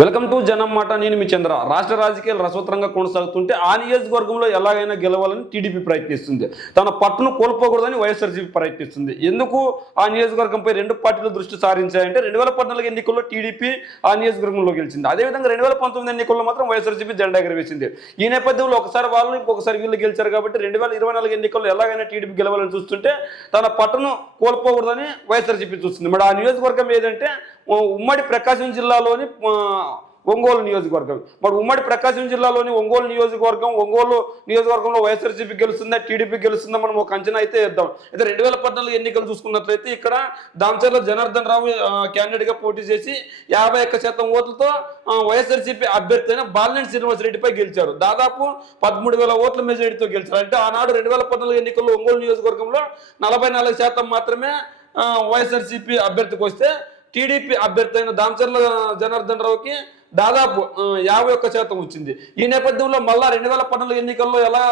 Welcome to జనం మాట. నేను మీ చంద్ర. రాష్ట్ర రాజకీయాలు రసవత్తరంగా కొనసాగుతుంటే ఆ నియోజకవర్గంలో ఎలాగైనా గెలవాలని టీడీపీ ప్రయత్నిస్తుంది. తన పట్టును కోల్పోకూడదని వైఎస్ఆర్సీపీ ప్రయత్నిస్తుంది. ఎందుకు ఆ నియోజకవర్గంపై రెండు పార్టీలు దృష్టి సారించాయంటే 2014 ఎన్నికల్లో టీడీపీ ఆ నియోజకవర్గంలో గెలిచింది. అదేవిధంగా 2019 ఎన్నికల్లో మాత్రం వైఎస్ఆర్సీపీ జెండా ఎగరవేసింది. ఈ నేపథ్యంలో ఒకసారి వాళ్ళు ఇంకొకసారి వీళ్ళు గెలిచారు కాబట్టి 2024 ఎన్నికల్లో ఎలాగైనా టీడీపీ గెలవాలని చూస్తుంటే తన పట్టును కోల్పోకూడదని వైఎస్ఆర్సీపీ చూస్తుంది. మరి ఆ నియోజకవర్గం ఏదంటే ఉమ్మడి ప్రకాశం జిల్లాలోని ఒంగోలు నియోజకవర్గం. మరి ఉమ్మడి ప్రకాశం జిల్లాలోని ఒంగోలు నియోజకవర్గంలో వైఎస్ఆర్సీపీ గెలుస్తుందా టీడీపీ గెలుస్తుందా మనం ఒక అంచనా అయితే ఇద్దాం. అయితే 2014 ఎన్నికలు చూసుకున్నట్లయితే ఇక్కడ దామచర్ల జనార్దన్ రావు క్యాండిడేట్గా పోటీ చేసి 51% ఓట్లతో వైఎస్ఆర్సీపీ అభ్యర్థి అయిన బాలినేని శ్రీనివాసరెడ్డిపై గెలిచారు. దాదాపు 13,000 ఓట్ల మెజారిటీతో గెలిచారు. అంటే ఆనాడు 2014 ఎన్నికల్లో ఒంగోలు నియోజకవర్గంలో 44% మాత్రమే వైఎస్ఆర్సీపీ అభ్యర్థికి వస్తే టీడీపీ అభ్యర్థి అయిన దామచర్ల జనార్దన్ రావుకి దాదాపు 51% వచ్చింది. ఈ నేపథ్యంలో మళ్ళా 2014 ఎన్నికల్లో ఎలా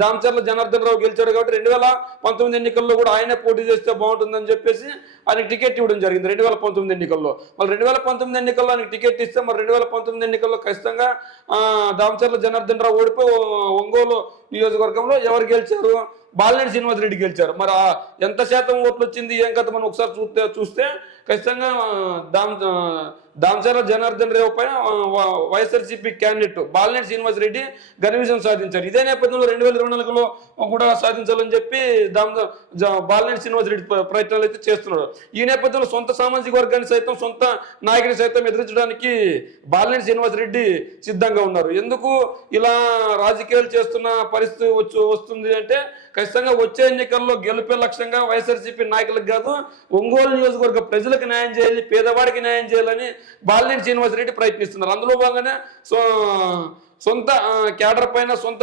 దామచర్ల జనార్దన్ రావు గెలిచాడు కాబట్టి 2019 ఎన్నికల్లో కూడా ఆయనే పోటీ చేస్తే బాగుంటుందని చెప్పేసి ఆయనకి టికెట్ ఇవ్వడం జరిగింది 2019 ఎన్నికల్లో. మళ్ళీ 2019 ఎన్నికల్లో ఆయనకి టికెట్ ఇస్తే మరి 2019 ఎన్నికల్లో ఖచ్చితంగా దామచర్ల జనార్దన్ రావు ఓడిపోయి ఒంగోలు నియోజకవర్గంలో ఎవరు గెలిచారు? బాలినేని శ్రీనివాసరెడ్డి గెలిచారు. మరి ఎంత శాతం ఓట్లు వచ్చింది ఏం కథ మనం ఒకసారి చూస్తే ఖచ్చితంగా దామచర్ల జనార్దన్ రావు పైన వైఎస్ఆర్సీపీ క్యాండిడేట్ బాలినేని శ్రీనివాసరెడ్డి ఘన విజయం సాధించారు. ఇదే నేపథ్యంలో 2024లో కూడా సాధించాలని చెప్పి బాలినేని శ్రీనివాసరెడ్డి ప్రయత్నాలు అయితే చేస్తున్నారు. ఈ నేపథ్యంలో సొంత సామాజిక వర్గాన్ని సైతం సొంత నాయకుని సైతం ఎదిరించడానికి బాలినేని శ్రీనివాసరెడ్డి సిద్ధంగా ఉన్నారు. ఎందుకు ఇలా రాజకీయాలు చేస్తున్న పరిస్థితి వస్తుంది అంటే ఖచ్చితంగా వచ్చే ఎన్నికల్లో గెలుపే లక్ష్యంగా వైఎస్ఆర్సీపీ నాయకులకు కాదు ఒంగోలు నియోజకవర్గ ప్రజలకు న్యాయం చేయాలి, పేదవాడికి న్యాయం చేయాలని బాలినేని శ్రీనివాసరెడ్డి ప్రయత్నిస్తున్నారు. అందులో భాగంగానే సొంత క్యాడర్ పైన సొంత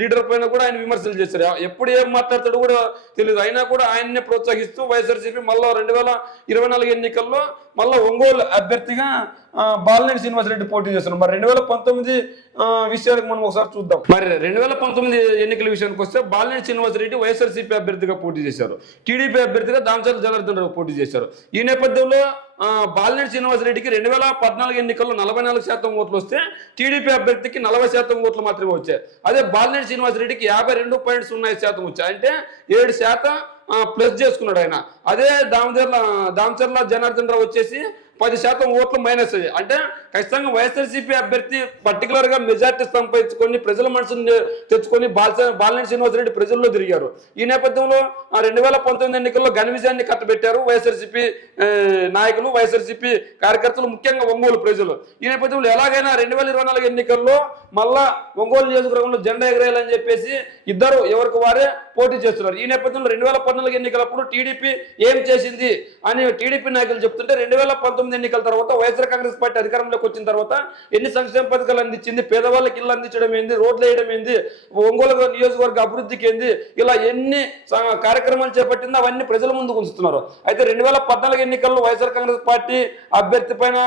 లీడర్ పైన కూడా ఆయన విమర్శలు చేశారు. ఎప్పుడు ఏం మాట్లాడతాడో కూడా తెలియదు. అయినా కూడా ఆయన్నే ప్రోత్సహిస్తూ వైఎస్ఆర్సీపీ మళ్ళీ 2024 ఎన్నికల్లో మళ్ళీ ఒంగోలు అభ్యర్థిగా బాలినేని శ్రీనివాసరెడ్డి పోటీ చేస్తున్నారు. మరి 2019 విషయానికి మనం ఒకసారి చూద్దాం. మరి 2019 ఎన్నికల విషయానికి వస్తే బాలినేని శ్రీనివాసరెడ్డి వైఎస్ఆర్సీపీ అభ్యర్థిగా పోటీ చేశారు. టీడీపీ అభ్యర్థిగా దామచర్ల జనార్దన్ రావు పోటీ చేశారు. ఈ నేపథ్యంలో బాలినేని శ్రీనివాసరెడ్డికి 2014 ఎన్నికల్లో 44% ఓట్లు వస్తే టీడీపీ అభ్యర్థికి 40% ఓట్లు మాత్రమే వచ్చాయి. అదే బాలినేని శ్రీనివాసరెడ్డికి 52.09% వచ్చాయి. అంటే 7% ప్లస్ చేసుకున్నాడు ఆయన. అదే దామచర్ల జనార్దన్ రావు వచ్చేసి 10% ఓట్లు మైనస్ అయ్యాయి. అంటే ఖచ్చితంగా వైఎస్ఆర్సీపీ అభ్యర్థి పర్టికులర్ గా మెజార్టీ సంపాదించుకొని ప్రజల మనసును తెచ్చుకొని బాలినేని శ్రీనివాసరెడ్డి ప్రజల్లో తిరిగారు. ఈ నేపథ్యంలో 2019 ఎన్నికల్లో ఘన విజయాన్ని కట్టబెట్టారు వైఎస్ఆర్సీపీ నాయకులు, వైఎస్ఆర్సీపీ కార్యకర్తలు, ముఖ్యంగా ఒంగోలు ప్రజలు. ఈ నేపథ్యంలో ఎలాగైనా 2024 ఎన్నికల్లో మళ్ళా ఒంగోలు నియోజకవర్గంలో జెండా ఎగరేయాలని చెప్పేసి ఇద్దరు ఎవరికి వారే పోటీ చేస్తున్నారు. ఈ నేపథ్యంలో 2014 ఎన్నికలప్పుడు టీడీపీ ఏం చేసింది అని టీడీపీ నాయకులు చెప్తుంటే 2019 ఎన్నికల తర్వాత వైఎస్ఆర్ కాంగ్రెస్ పార్టీ అధికారంలోకి వచ్చిన తర్వాత ఎన్ని సంక్షేమ పథకాలు అందించింది, పేదవాళ్ళకి ఇల్లు అందించడం ఏంది, రోడ్లు వేయడం ఏంది, ఒంగోలు నియోజకవర్గ అభివృద్ధికి ఏంది, ఇలా ఎన్ని కార్యక్రమాలు చేపట్టిందో అవన్నీ ప్రజల ముందుకు ఉంచుతున్నారు. అయితే 2014 ఎన్నికల్లో వైఎస్ఆర్ కాంగ్రెస్ పార్టీ అభ్యర్థి పైన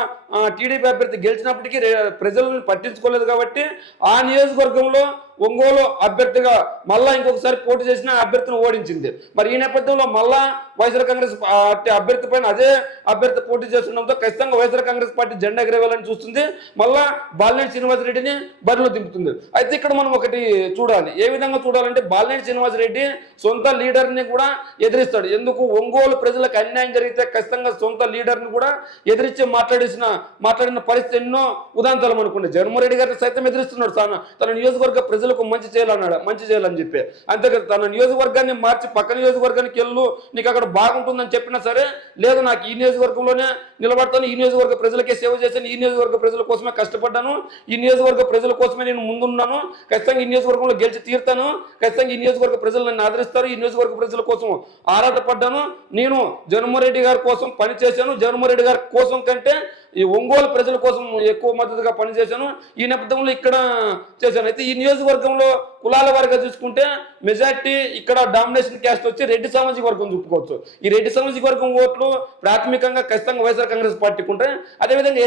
టీడీపీ అభ్యర్థి గెలిచినప్పటికీ ప్రజలను పట్టించుకోలేదు కాబట్టి ఆ నియోజకవర్గంలో ఒంగోలు అభ్యర్థిగా మళ్ళా ఇంకొకసారి పోటీ చేసిన అభ్యర్థిని ఓడించింది. మరి ఈ నేపథ్యంలో మళ్ళా వైఎస్ఆర్ కాంగ్రెస్ పార్టీ అభ్యర్థి పైన అదే అభ్యర్థి పోటీ చేస్తుండడంతో ఖచ్చితంగా వైఎస్ఆర్ కాంగ్రెస్ పార్టీ జెండా ఎగరేయాలని చూస్తుంది. మళ్ళా బాలినేని శ్రీనివాసరెడ్డిని బరిలో దింపుతుంది. అయితే ఇక్కడ మనం ఒకటి చూడాలి. ఏ విధంగా చూడాలంటే బాలినేని శ్రీనివాసరెడ్డి సొంత లీడర్ని కూడా ఎదిరిస్తాడు. ఎందుకు? ఒంగోలు ప్రజలకు అన్యాయం జరిగితే ఖచ్చితంగా సొంత లీడర్ని కూడా ఎదిరించి మాట్లాడిన పరిస్థితి ఎన్నో ఉదాంతాలు అనుకుంటే జగన్మోహన్ రెడ్డి గారిని సైతం ఎదిరిస్తున్నాడు. తన నియోజకవర్గ ప్రజలకు మంచి చేయాలని చెప్పి. అంతేకాదు తన నియోజకవర్గాన్ని మార్చి పక్క నియోజకవర్గానికి వెళ్ళు, నీకు అక్కడ బాగుంటుందని చెప్పినా సరే లేదు, నాకు ఈ నియోజకవర్గంలోనే నిలబడతాను, ఈ నియోజకవర్గ ప్రజలకే సేవ చేశాను, ఈ నియోజకవర్గ ప్రజల కోసమే కష్టపడ్డాను, ఈ నియోజకవర్గ ప్రజల కోసమే నేను ముందున్నాను, ఖచ్చితంగా ఈ నియోజకవర్గంలో గెలిచి తీరుతాను, ఖచ్చితంగా ఈ నియోజకవర్గ ప్రజలు నన్ను ఆదరిస్తారు, ఈ నియోజకవర్గ ప్రజల కోసం ఆరాటపడ్డాను, నేను జగన్మోహన్ రెడ్డి గారి కోసం పనిచేశాను, జగన్మోహన్ రెడ్డి గారి కోసం కంటే ఈ ఒంగోలు ప్రజల కోసం ఎక్కువ మద్దతుగా పనిచేశాను, ఈ నేపథ్యంలో ఇక్కడ చేశాను. అయితే ఈ నియోజకవర్గంలో కులాల వారిగా చూసుకుంటే మెజార్టీ ఇక్కడ డామినేషన్ క్యాస్ట్ వచ్చి రెడ్డి సామాజిక వర్గం చెప్పుకోవచ్చు. ఈ రెడ్డి సామాజిక వర్గం ఓట్లు ప్రాథమికంగా ఖచ్చితంగా వైఎస్ఆర్ కాంగ్రెస్ పార్టీకి ఉంటాయి. అదేవిధంగా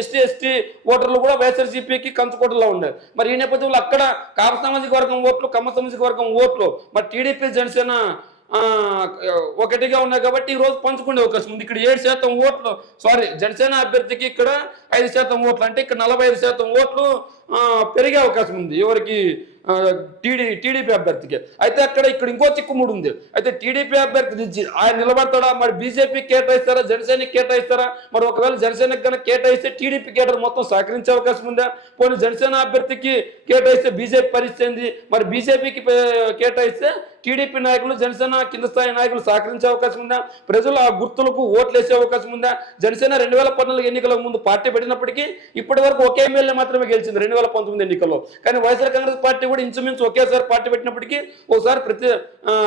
ఎస్సీ ఎస్టీ ఓటర్లు కూడా వైఎస్ఆర్సీపీకి కంచుకోటలో ఉన్నారు. మరి ఈ నేపథ్యంలో అక్కడ కాపు సామాజిక వర్గం ఓట్లు, కమ్మ సామాజిక వర్గం ఓట్లు మరి టీడీపీ జనసేన ఆ, ఒకటిగా ఉన్నాయి కాబట్టి ఈ రోజు పంచుకునే అవకాశం ఉంది. ఇక్కడ 7% ఓట్లు, సారీ జనసేన అభ్యర్థికి ఇక్కడ 5% ఓట్లు, అంటే ఇక్కడ 45% ఓట్లు పెరిగే అవకాశం ఉంది. ఎవరికి? టీడీపీ అభ్యర్థికి. అయితే ఇక్కడ ఇంకో చిక్కుముడు ఉంది. అయితే టీడీపీ అభ్యర్థి ఆయన నిలబడతాడా, మరి బీజేపీ కేటాయిస్తారా, జనసేనకి కేటాయిస్తారా? మరి ఒకవేళ జనసేనకి కనుక కేటాయిస్తే టీడీపీ కేటర్ మొత్తం సహకరించే అవకాశం ఉందా? పోనీ జనసేన అభ్యర్థికి కేటాయిస్తే బీజేపీ పరిస్థితి ఏంది? మరి బీజేపీకి కేటాయిస్తే టీడీపీ నాయకులు, జనసేన కింద స్థాయి నాయకులు సహకరించే అవకాశం ఉందా? ప్రజలు ఆ గుర్తులకు ఓట్లు వేసే అవకాశం ఉందా? జనసేన 2014 ఎన్నికల ముందు పార్టీ పెట్టినప్పటికీ ఇప్పటి వరకు ఒకే ఎమ్మెల్యే మాత్రమే గెలిచింది 2019 ఎన్నికల్లో. కానీ వైఎస్ఆర్ కాంగ్రెస్ పార్టీ కూడా ఇంచుమించు ఒకేసారి పార్టీ పెట్టినప్పటికీ ఒకసారి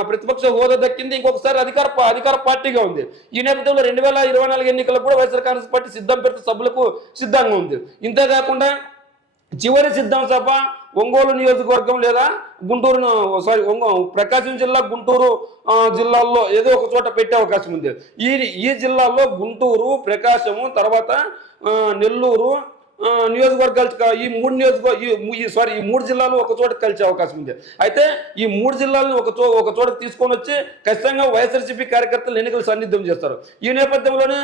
ప్రతిపక్ష హోదా దక్కింది, ఇంకొకసారి అధికార పార్టీగా ఉంది. ఈ నేపథ్యంలో 2024 ఎన్నికలకు కూడా వైఎస్ఆర్ కాంగ్రెస్ పార్టీ సిద్ధం పెడితే సభలకు సిద్ధంగా ఉంది. ఇంతేకాకుండా చివరి సిద్ధం సభ ఒంగోలు నియోజకవర్గం లేదా ప్రకాశం జిల్లా, గుంటూరు జిల్లాల్లో ఏదో ఒక చోట పెట్టే అవకాశం ఉంది. ఈ జిల్లాల్లో గుంటూరు, ప్రకాశము, తర్వాత నెల్లూరు నియోజకవర్గాలు, ఈ మూడు జిల్లాలు ఒక చోట కలిసే అవకాశం ఉంది. అయితే ఈ 3 జిల్లాలను ఒక చోట తీసుకొని వచ్చి ఖచ్చితంగా వైఎస్ఆర్సీపీ కార్యకర్తలు ఎన్నికలు సన్నిద్ధం చేస్తారు. ఈ నేపథ్యంలోనే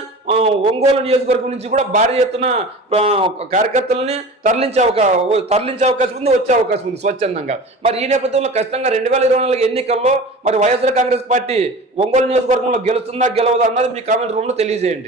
ఒంగోలు నియోజకవర్గం నుంచి కూడా భారీ ఎత్తున కార్యకర్తలని తరలించే అవకాశం ఉంది, వచ్చే అవకాశం ఉంది స్వచ్ఛందంగా. మరి ఈ నేపథ్యంలో ఖచ్చితంగా 2024 ఎన్నికల్లో మరి వైఎస్ఆర్ కాంగ్రెస్ పార్టీ ఒంగోలు నియోజకవర్గంలో గెలుస్తుందా, గెలవదా అన్నది మీ కామెంట్ రూమ్లో తెలియజేయండి.